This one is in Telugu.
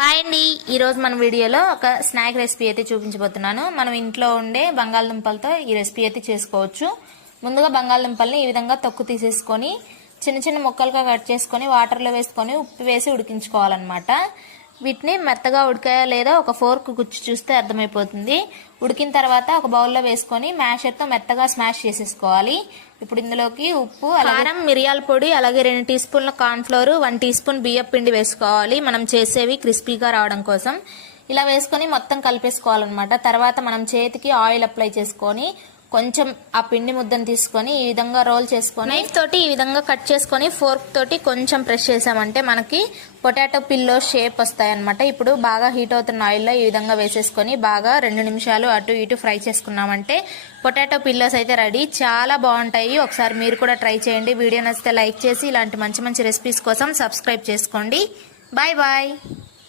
హాయ్ అండి, ఈరోజు మన వీడియోలో ఒక స్నాక్ రెసిపీ అయితే చూపించబోతున్నాను. మనం ఇంట్లో ఉండే బంగాళదుంపలతో ఈ రెసిపీ అయితే చేసుకోవచ్చు. ముందుగా బంగాళదుంపల్ని ఈ విధంగా తొక్కు తీసేసుకొని చిన్న చిన్న ముక్కలుగా కట్ చేసుకొని వాటర్లో వేసుకొని ఉప్పు వేసి ఉడికించుకోవాలన్నమాట. వీటిని మెత్తగా ఉడికాయా లేదా ఒక ఫోర్క్ గుచ్చి చూస్తే అర్థమైపోతుంది. ఉడికిన తర్వాత ఒక బౌల్లో వేసుకొని మ్యాషర్తో మెత్తగా స్మాష్ చేసేసుకోవాలి. ఇప్పుడు ఇందులోకి ఉప్పు, కారం, మిరియాల పొడి, అలాగే 2 టీ స్పూన్ల కార్న్ ఫ్లోర్, 1 టీ స్పూన్ బియ్యం పిండి వేసుకోవాలి. మనం చేసేవి క్రిస్పీగా రావడం కోసం ఇలా వేసుకొని మొత్తం కలిపేసుకోవాలన్నమాట. తర్వాత మనం చేతికి ఆయిల్ అప్లై చేసుకొని కొంచెం ఆ పిండి ముద్దను తీసుకొని ఈ విధంగా రోల్ చేసుకొని నైఫ్ తోటి ఈ విధంగా కట్ చేసుకొని ఫోర్క్ తోటి కొంచెం ప్రెస్ చేసామంటే మనకి పొటాటో పిల్లో షేప్ వస్తాయి అన్నమాట. ఇప్పుడు బాగా హీట్ అవుతున్న ఆయిల్లో ఈ విధంగా వేసేసుకొని బాగా 2 నిమిషాలు అటు ఇటు ఫ్రై చేసుకున్నామంటే పొటాటో పిల్లోస్ అయితే రెడీ. చాలా బాగుంటాయి. ఒకసారి మీరు కూడా ట్రై చేయండి. వీడియో నచ్చితే లైక్ చేసి ఇలాంటి మంచి మంచి రెసిపీస్ కోసం సబ్స్క్రైబ్ చేసుకోండి. Bye bye.